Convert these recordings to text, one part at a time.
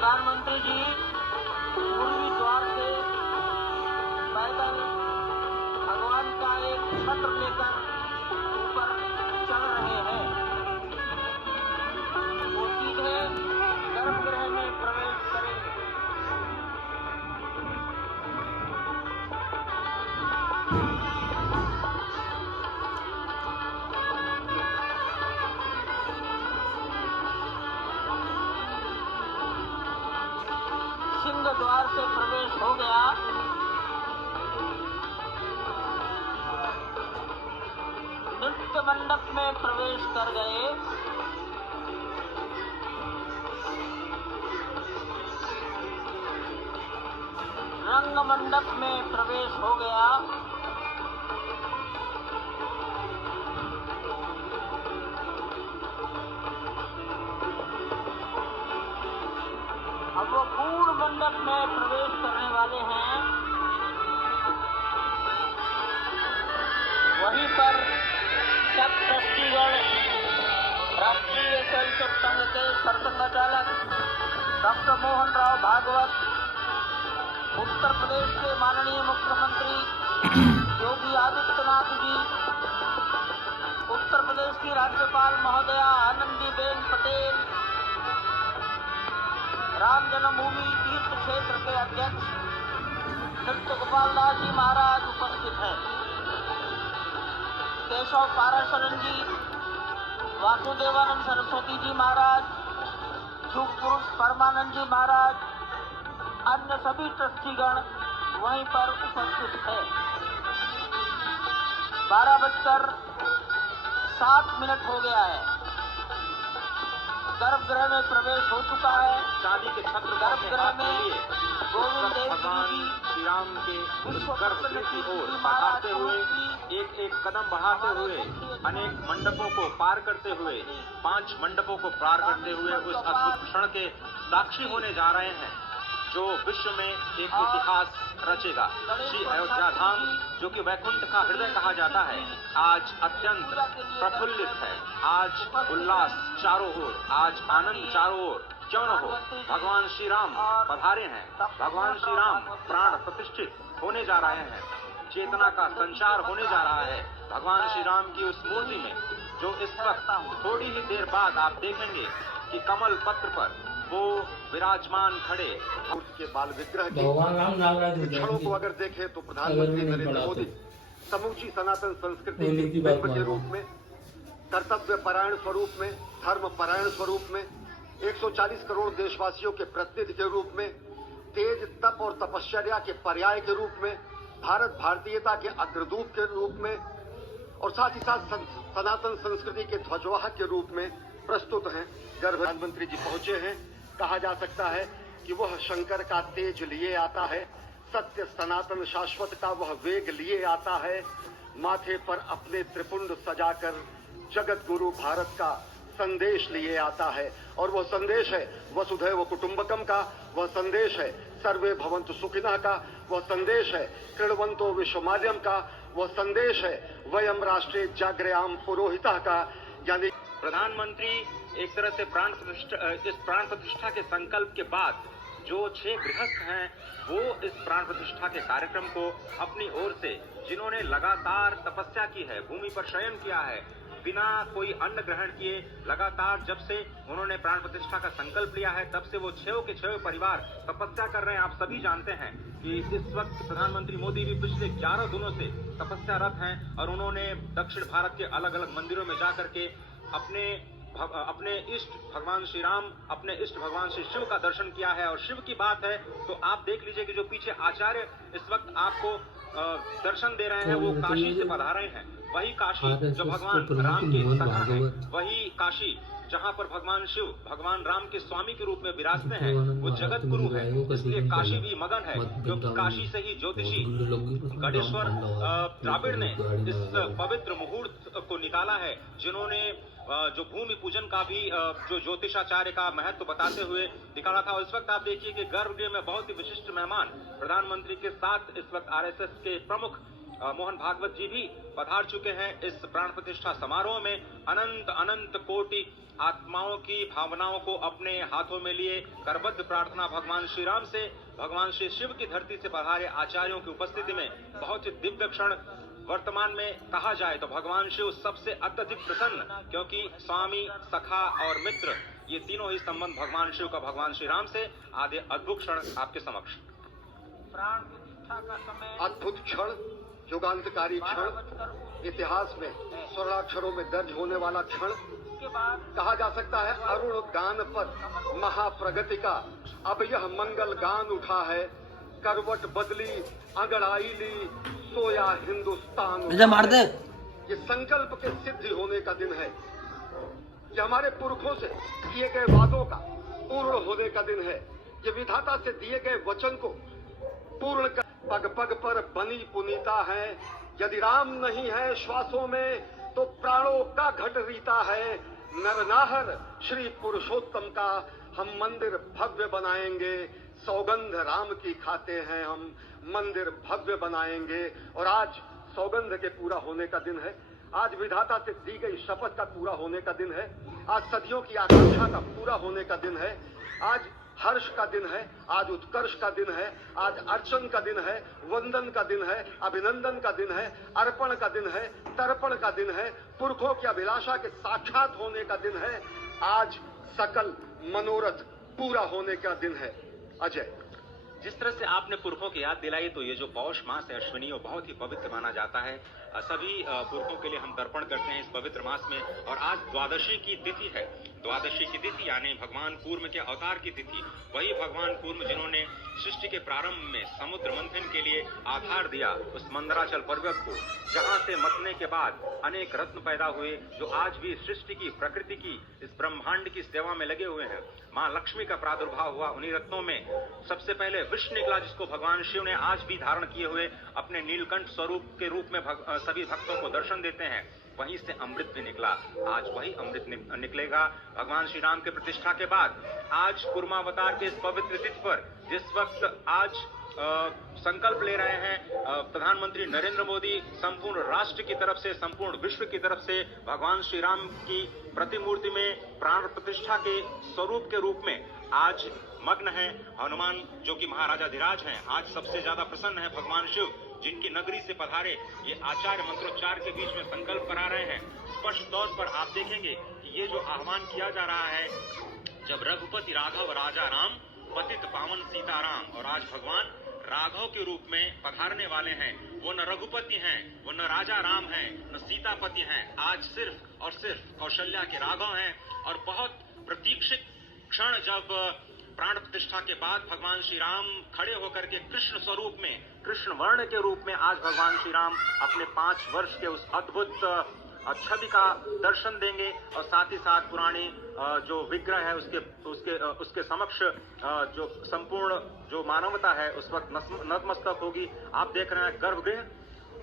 प्रधानमंत्री जी पूर्वी द्वार से पैदल भगवान का एक छत्र लेकर ऊपर चल रहे हैं। वो सीधे गर्भगृह में प्रवेश करेंगे। सिंह द्वार से प्रवेश हो गया। नृत्य मंडप में प्रवेश कर गए। रंग मंडप में प्रवेश हो गया। अब वो पूर्ण मंडप में प्रवेश करने वाले हैं। वहीं पर सब ट्रस्टीगण, राष्ट्रीय स्वयंसेवक संघ के सरसंघचालक डॉक्टर मोहन राव भागवत, उत्तर प्रदेश के माननीय मुख्यमंत्री योगी आदित्यनाथ जी, उत्तर प्रदेश की राज्यपाल महोदया आनंदीबेन पटेल, राम जन्मभूमि तीर्थ क्षेत्र के अध्यक्ष नृत्य गोपाल दास जी महाराज उपस्थित हैं। केशव पाराशरण जी, वासुदेवानंद सरस्वती जी महाराज, युग पुरुष परमानंद जी महाराज, अन्य सभी ट्रस्टीगण वहीं पर उपस्थित है। 12:07 हो गया है। गर्भगृह में प्रवेश हो चुका है। शादी के छत्र गर्भगृह में गोविंद देव जी श्री राम के गर्भगृह की ओर बढ़ाते हुए एक कदम बढ़ाते हुए अनेक मंडपों को पार करते हुए 5 मंडपों को पार करते हुए उस अद्भुत क्षण के साक्षी होने जा रहे हैं जो विश्व में एक इतिहास रचेगा। श्री अयोध्या धाम, जो कि वैकुंठ का हृदय कहा जाता है, आज अत्यंत प्रफुल्लित है। आज उल्लास चारों ओर, आज आनंद चारों ओर। क्यों न हो, भगवान श्री राम पधारे हैं। भगवान श्री राम प्राण प्रतिष्ठित होने जा रहे हैं। चेतना का संचार होने जा रहा है। भगवान श्री राम की उस मूर्ति में जो इस वक्त थोड़ी ही देर बाद आप देखेंगे कि कमल पत्र पर वो विराजमान खड़े के बाल विग्रह के क्षणों को अगर देखें तो प्रधानमंत्री नरेंद्र मोदी समूची सनातन संस्कृति के बिंब के रूप में, कर्तव्य परायण स्वरूप में, धर्म परायण स्वरूप में, 140 करोड़ देशवासियों के प्रतिनिधि के रूप में, तेज तप और तपश्चर्या के पर्याय के रूप में, भारत भारतीयता के अग्रदूत के रूप में और साथ ही साथ सनातन संस्कृति के ध्वजवाहक के रूप में प्रस्तुत हैं। प्रधानमंत्री जी पहुंचे हैं। कहा जा सकता है कि वह शंकर का तेज लिए आता है, सत्य सनातन शाश्वत का वह वेग लिए आता है, माथे पर अपने त्रिपुंड सजाकर जगत गुरु भारत का संदेश लिए आता है। और वह संदेश है वसुधैव कुटुंबकम का, वह संदेश है सर्वे भवन्तु सुखिनः का, वह संदेश है कृण्वन्तो विश्वमार्यम का, वह संदेश है वयम राष्ट्रे जागृयाम पुरोहितः का। यानी प्रधानमंत्री एक तरह से इस प्राण प्रतिष्ठा के संकल्प के बाद जो 6 गृहस्थ हैं वो इस प्राण प्रतिष्ठा के कार्यक्रम को अपनी ओर से, जिन्होंने लगातार तपस्या की है, भूमि पर शयन किया है, बिना कोई अन्न ग्रहण किए लगातार जब से उन्होंने प्राण प्रतिष्ठा का संकल्प लिया है तब से वो 6 के 6 परिवार तपस्या कर रहे हैं। आप सभी जानते हैं कि इस वक्त प्रधानमंत्री मोदी भी पिछले 11 दिनों से तपस्यारत हैं और उन्होंने दक्षिण भारत के अलग अलग मंदिरों में जाकर के अपने इष्ट भगवान श्री राम, अपने इष्ट भगवान श्री शिव का दर्शन किया है। और शिव की बात है तो आप देख लीजिए कि जो पीछे आचार्य इस वक्त आपको दर्शन दे रहे हैं वो काशी से पधारे हैं। वही काशी जो भगवान राम की सखा है, वही काशी जहाँ पर भगवान शिव भगवान राम के स्वामी के रूप में विराजते हैं, वो जगत गुरु है। इसलिए काशी भी मगन है, क्योंकि काशी से ही ज्योतिषी गणेश्वर द्राविड़ ने इस पवित्र मुहूर्त को निकाला है, जिन्होंने जो भूमि पूजन का भी जो ज्योतिषाचार्य का महत्व बताते हुए निकाला था। और इस वक्त आप देखिए कि गर्भगृह में बहुत ही विशिष्ट मेहमान प्रधानमंत्री के साथ इस वक्त आरएसएस के प्रमुख मोहन भागवत जी भी पधार चुके हैं। इस प्राण प्रतिष्ठा समारोह में अनंत अनंत कोटि आत्माओं की भावनाओं को अपने हाथों में लिए करबद्ध प्रार्थना भगवान श्री राम से भगवान श्री शिव की धरती से पधारे आचार्यों की उपस्थिति में बहुत ही दिव्य क्षण वर्तमान में कहा जाए तो भगवान शिव सबसे अत्यधिक प्रसन्न, क्योंकि स्वामी, सखा और मित्र ये तीनों ही संबंध भगवान शिव का भगवान श्री राम से आदि अद्भुत क्षण आपके समक्ष। प्राण प्रतिष्ठा का समय अद्भुत क्षण, युगांतकारी क्षण, इतिहास में स्वर्णाक्षरों में दर्ज होने वाला क्षण के बाद कहा जा सकता है। अरुण गान पर महाप्रगति का अब यह मंगल गान उठा है। करवट बदली, अंगड़ाई ली, सोया हिंदुस्तान मार दे। ये संकल्प के सिद्धि होने का दिन है। ये हमारे पुरखों से किए गए वादों का पूर्ण होने का दिन है। ये विधाता से दिए गए वचन को पूर्ण कर पग पग पर बनी पुनीता है। यदि राम नहीं है श्वासों में तो प्राणों का घट रीता है। नरनाहर श्री पुरुषोत्तम का हम मंदिर भव्य बनाएंगे। सौगंध राम की खाते हैं हम, मंदिर भव्य बनाएंगे। और आज सौगंध के पूरा होने का दिन है। आज विधाता से दी गई शपथ का पूरा होने का दिन है। आज सदियों की आकांक्षा का पूरा होने का दिन है। आज हर्ष का दिन है, आज उत्कर्ष का दिन है, आज अर्चन का दिन है, वंदन का दिन है, अभिनंदन का दिन है, अर्पण का दिन है, तर्पण का दिन है, पुरखों की अभिलाषा के साक्षात होने का दिन है। आज सकल मनोरथ पूरा होने का दिन है। अजय, जिस तरह से आपने पुरखों की याद दिलाई, तो ये जो पौष मास है अश्विनी, वो बहुत ही पवित्र माना जाता है। सभी पुरखों के लिए हम तर्पण करते हैं इस पवित्र मास में। और आज द्वादशी की तिथि है। द्वादशी की तिथि यानी भगवान कूर्म के अवतार की तिथि। वही भगवान कूर्म जिन्होंने सृष्टि के प्रारंभ में समुद्र मंथन के लिए आधार दिया उस मंदराचल पर्वत को, जहां से मतने के बाद अनेक रत्न पैदा हुए, जो आज भी सृष्टि की, प्रकृति की, इस ब्रह्मांड की सेवा में लगे हुए हैं। माँ लक्ष्मी का प्रादुर्भाव हुआ उन्हीं रत्नों में। सबसे पहले विष निकला, जिसको भगवान शिव ने आज भी धारण किए हुए अपने नीलकंठ स्वरूप के रूप में सभी भक्तों को दर्शन देते हैं। वहीं से अमृत भी निकला। आज वही अमृत निकलेगा भगवान श्री राम के प्रतिष्ठा के बाद। आज कुर्मावतार के इस पवित्र तिथि पर, जिस वक्त आज संकल्प ले रहे हैं प्रधानमंत्री नरेंद्र मोदी, संपूर्ण राष्ट्र की तरफ से, संपूर्ण विश्व की तरफ से भगवान श्री राम की प्रतिमूर्ति में प्राण प्रतिष्ठा के स्वरूप के रूप में आज मग्न है। हनुमान जो कि महाराजाधिराज हैं, आज सबसे ज्यादा प्रसन्न है भगवान शिव, जिनकी नगरी से पधारे ये आचार्य मंत्रोच्चार के बीच में संकल्प करा रहे हैं। स्पष्ट तौर पर आप देखेंगे कि ये जो आह्वान किया जा रहा है, जब रघुपति राघव राजा राम, पतित पावन सीताराम, और आज भगवान राघव के रूप में पधारने वाले हैं। वो न रघुपति हैं, वो न राजा राम हैं, न सीतापति हैं। आज सिर्फ और सिर्फ कौशल्या के राघव हैं। और बहुत प्रतीक्षित क्षण, जब प्राण प्रतिष्ठा के बाद भगवान श्री राम खड़े होकर के कृष्ण स्वरूप में, कृष्ण वर्ण के रूप में आज भगवान श्री राम अपने 5 वर्ष के उस अद्भुत छवि का दर्शन देंगे। और साथ ही साथ पुराने जो विग्रह है उसके समक्ष जो संपूर्ण जो मानवता है उस वक्त नतमस्तक होगी। आप देख रहे हैं गर्भगृह,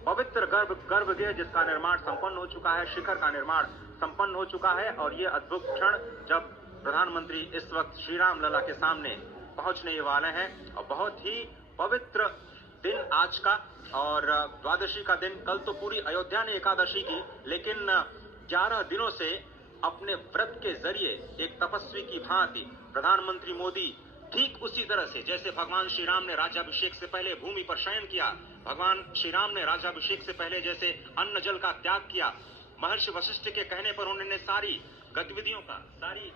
पवित्र गर्भगृह जिसका निर्माण संपन्न हो चुका है, शिखर का निर्माण संपन्न हो चुका है। और ये अद्भुत क्षण जब प्रधानमंत्री इस वक्त श्री राम लला के सामने पहुंचने वाले हैं। और बहुत ही पवित्र दिन आज का, और द्वादशी का दिन। कल तो पूरी अयोध्या ने एकादशी की, लेकिन 11 दिनों से अपने व्रत के जरिए एक तपस्वी की भांति प्रधानमंत्री मोदी ठीक उसी तरह से, जैसे भगवान श्री राम ने राज्याभिषेक से पहले भूमि पर शयन किया, भगवान श्री राम ने राज्याभिषेक से पहले जैसे अन्न जल का त्याग किया, महर्षि वशिष्ठ के कहने पर उन्होंने सारी गतिविधियों का, सारी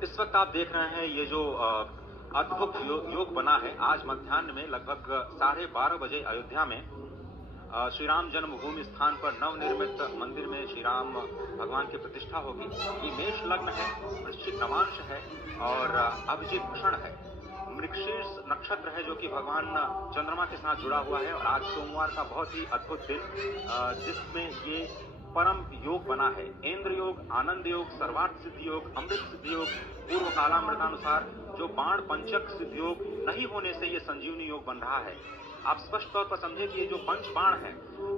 इस वक्त आप देख रहे हैं ये जो अद्भुत योग बना है। आज मध्याह्न में लगभग 12:30 बजे अयोध्या में श्री राम जन्मभूमि स्थान पर नवनिर्मित मंदिर में श्री राम भगवान की प्रतिष्ठा होगी। ये मेष लग्न है, वृश्चिक नवांश है और अभिजीत क्षण है। मृगशीर्ष नक्षत्र है जो कि भगवान चंद्रमा के साथ जुड़ा हुआ है और आज सोमवार का बहुत ही अद्भुत दिन जिसमें ये परम योग बना है। इंद्र योग, आनंद योग, सर्वार्थ सिद्धि योग, अमृत सिद्धि योग, पूर्व कालामृतानुसार जो बाण पंचक सिद्धि योग नहीं होने से ये संजीवनी योग बन रहा है। आप स्पष्ट तौर पर समझे कि ये जो पंच बाण है,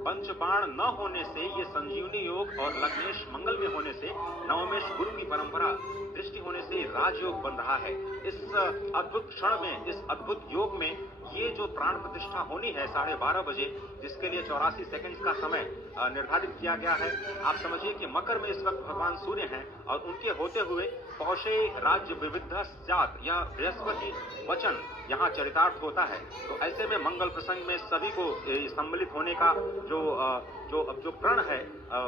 पंच बाण न होने से ये संजीवनी योग और लग्नेश मंगल में होने से नवमेश गुरु की परंपरा दृष्टि होने से राजयोग बन रहा है। इस अद्भुत क्षण में, इस अद्भुत योग में ये जो प्राण प्रतिष्ठा होनी है 12:30 बजे, जिसके लिए 84 सेकंड्स का समय निर्धारित किया गया है। आप समझिए कि मकर में इस वक्त भगवान सूर्य हैं और उनके होते हुए पौषे राज्य विविध जात या बृहस्पति वचन यहाँ चरितार्थ होता है। तो ऐसे में मंगल प्रसंग में सभी को सम्मिलित होने का जो प्रण है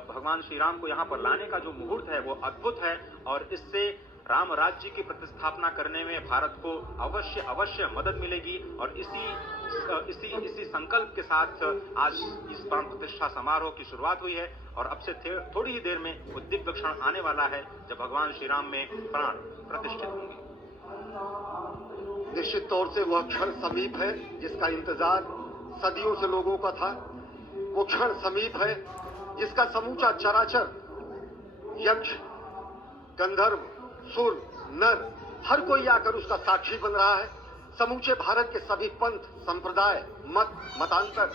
भगवान श्री राम को यहाँ पर लाने का जो मुहूर्त है वो अद्भुत है और इससे राम राज्य की प्रतिस्थापना करने में भारत को अवश्य मदद मिलेगी। और इसी संकल्प के साथ आज इस प्राण प्रतिष्ठा समारोह की शुरुआत हुई है और अब से थोड़ी ही देर में वो दिव्य क्षण आने वाला है जब भगवान श्री राम में प्राण प्रतिष्ठित होंगे। निश्चित तौर से वह क्षण समीप है जिसका इंतजार सदियों से लोगों का था। वो क्षण समीप है जिसका समूचा चराचर, यक्ष, गंधर्व, सुर, नर, हर कोई आकर उसका साक्षी बन रहा है। समूचे भारत के सभी पंथ, संप्रदाय, मतांतर,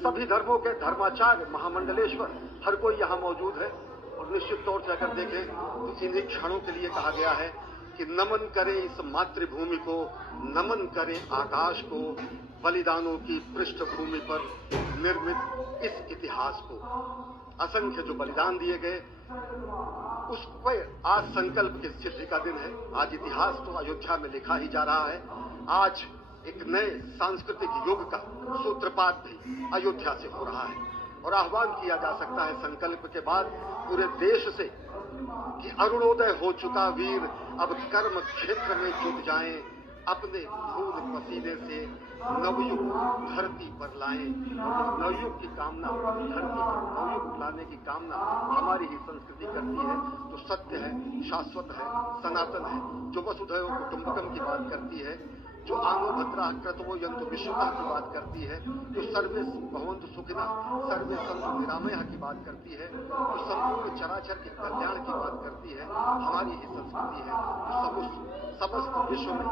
सभी धर्मों के धर्माचार्य, महामंडलेश्वर, हर कोई यहाँ मौजूद है। और निश्चित तौर से अगर देखें तो इन्हीं क्षणों के लिए कहा गया है कि नमन करें इस मातृभूमि को, नमन करें आकाश को, बलिदानों की पृष्ठभूमि पर निर्मित इस इतिहास को। असंख्य जो बलिदान दिए गए उस पर आज संकल्प की सिद्धि का दिन है। आज इतिहास तो अयोध्या में लिखा ही जा रहा है। आज एक नए सांस्कृतिक युग का सूत्रपात भी अयोध्या से हो रहा है और आह्वान किया जा सकता है संकल्प के बाद पूरे देश से कि अरुणोदय हो चुका वीर, अब कर्म क्षेत्र में जुट जाएं, अपने खून पसीने से नवयुग धरती पर लाएं। और नवयुग की कामना, धरती पर नवयुग लाने की कामना हमारी ही संस्कृति करती है। जो सत्य है, शाश्वत है, सनातन है, जो वसुधैव कुटुंबकम की बात करती है, जो आंगो भद्रा क्रतवो यंतु विश्वता की बात करती है, जो सर्वे भवन्तु सुखिनः सर्वे सन्तु निरामयः की बात करती है, जो संपूर्ण चराचर के कल्याण की बात करती है, हमारी ही संस्कृति है। समस्त विश्व में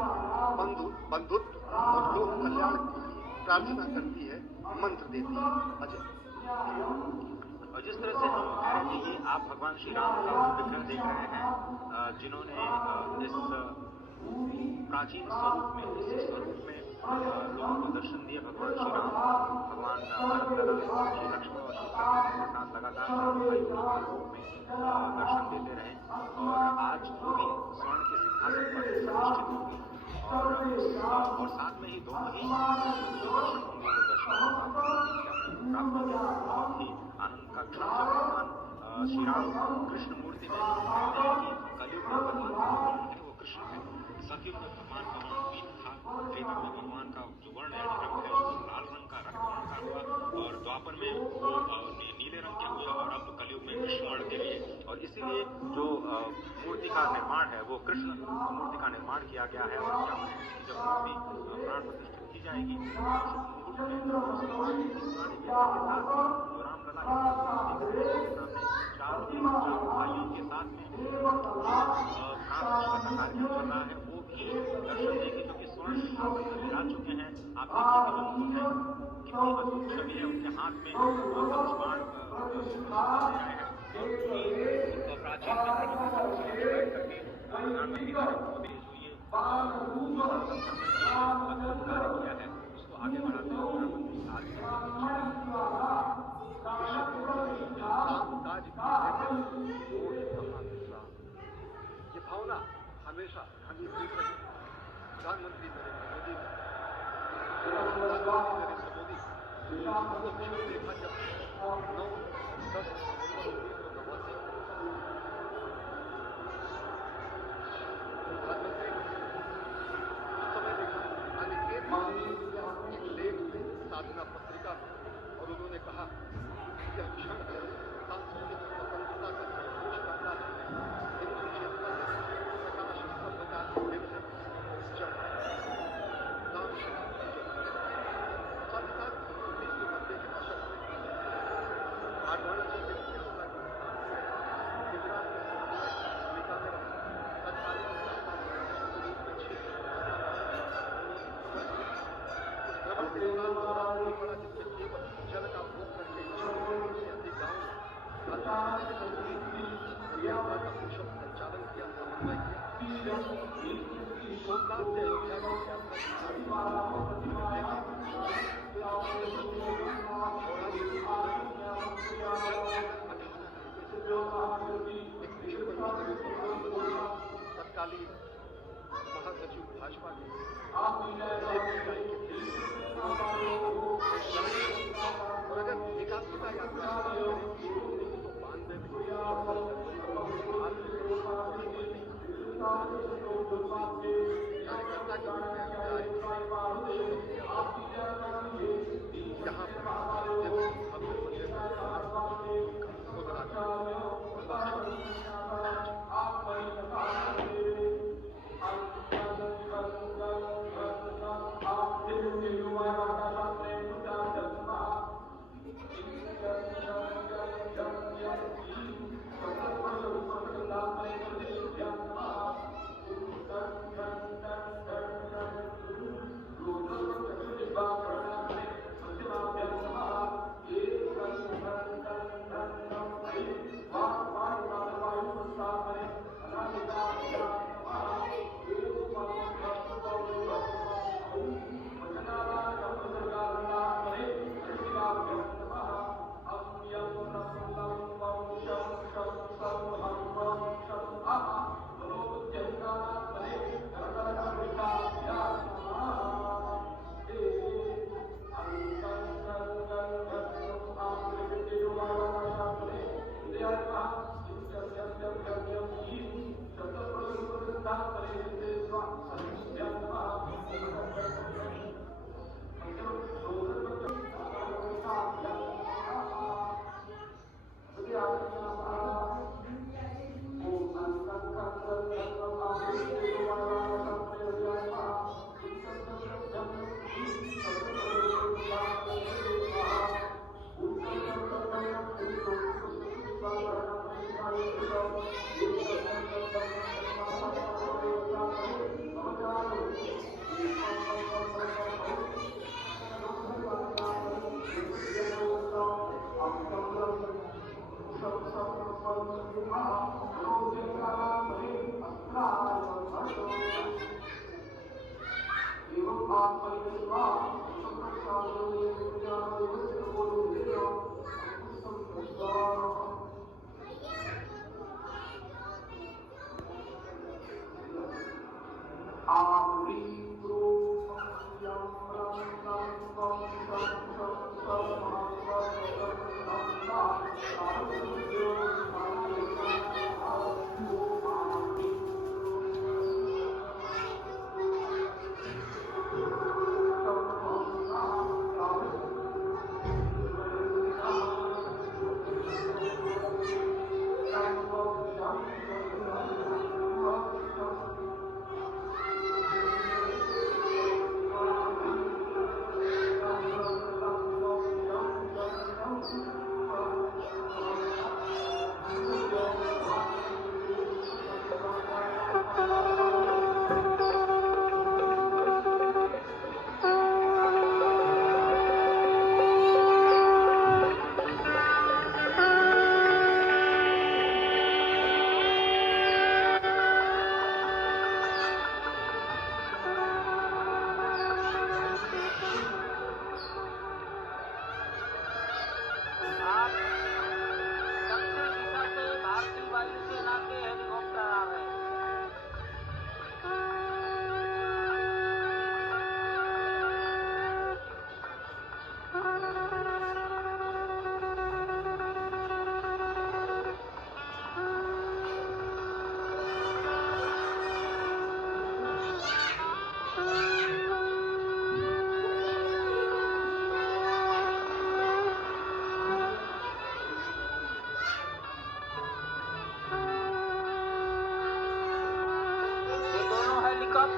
बंधुत्व और लोक कल्याण की प्रार्थना करती है, मंत्र देती है। अजय, और जिस तरह से हम कह रहे थे, ये आप भगवान श्री राम का विग्रह देख रहे हैं जिन्होंने इस प्राचीन स्वरूप में, इसी स्वरूप में लोगों को दर्शन दिए। भगवान श्री राम, भगवान श्री लक्ष्मण और श्री कृष्ण के साथ लगातार रूप में दर्शन देते रहे और आज वो भी स्वर्ण के सिंहासन पर प्रतिष्ठित होंगे और साथ में ही दोनों ही जो दर्शन होंगे वो दर्शन प्राप्त होंगे। बहुत ही आनंद का क्षण जब भगवान श्री राम कृष्ण मूर्ति में कहते हैं कि कलयुग में भगवान कौन है, वो कृष्ण है। सतयुग में भगवान का नाम वीर था, त्रेता में भगवान का जो वर्ण है, रंग है, वो लाल रंग का रक्तवर्ण का हुआ, और द्वापर में वो नीले रंग के हुए, और अब कलयुग में कृष्ण वर्ण के लिए। और इसीलिए जो मूर्ति का निर्माण है वो कृष्ण मूर्ति का निर्माण किया गया है। और क्या इसकी जब मूर्ति प्राण प्रतिष्ठित की जाएगी तो शुभ मुहूर्त में पुराने के साथ जो रामलला चारों भाइयों के साथ में प्राण प्रतिष्ठा का कार्यक्रम चल रहा है, वो भी दर्शन देंगे, जो कि स्वर्ण सिंहासन पर विराज चुके हैं। आप देखिए कितनी अद्भुत छवि है, उनके हाथ में धनुष बाण दे रहे हैं। प्राचीन करके प्रधानमंत्री नरेंद्र मोदी ने जो ये कार्य किया है उसको आगे बढ़ाते हुए प्रधानमंत्री आज ये भावना हमेशा हमें रही। प्रधानमंत्री नरेंद्र मोदी देखा जब 9-10 प्रधानमंत्री समय देखा अनिकेत एक लेख में साधना पत्रिका में, और उन्होंने कहा यह क्षण सांस्कृतिक स्वतंत्रता का सर्वोच्च करता है। हिंदू चेतना में प्रकाश सभ्यता के दिन है जब राम साथ ही साथ 1990 के दशक में आडवाणी जी के फैसला की गुजरात में अमेरिका में तत्कालीन जिसमें केवल जल का भोग करके कुशल संचालन किया, समन्वय किया। सोमनाथ से अयोध्या की तत्कालीन महासचिव भाजपा के और अगर एकात्मता यात्रा करें तो 92 में कार्यकर्ता के रूप में यहाँ पर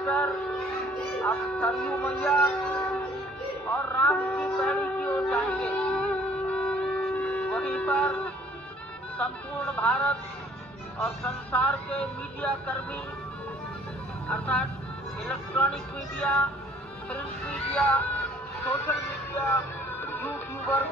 मास्टर अब सरयू मैया और राम की पैड़ी की ओर जाएंगे। वहीं पर संपूर्ण भारत और संसार के मीडिया कर्मी अर्थात electronic media, print media, social media, YouTuber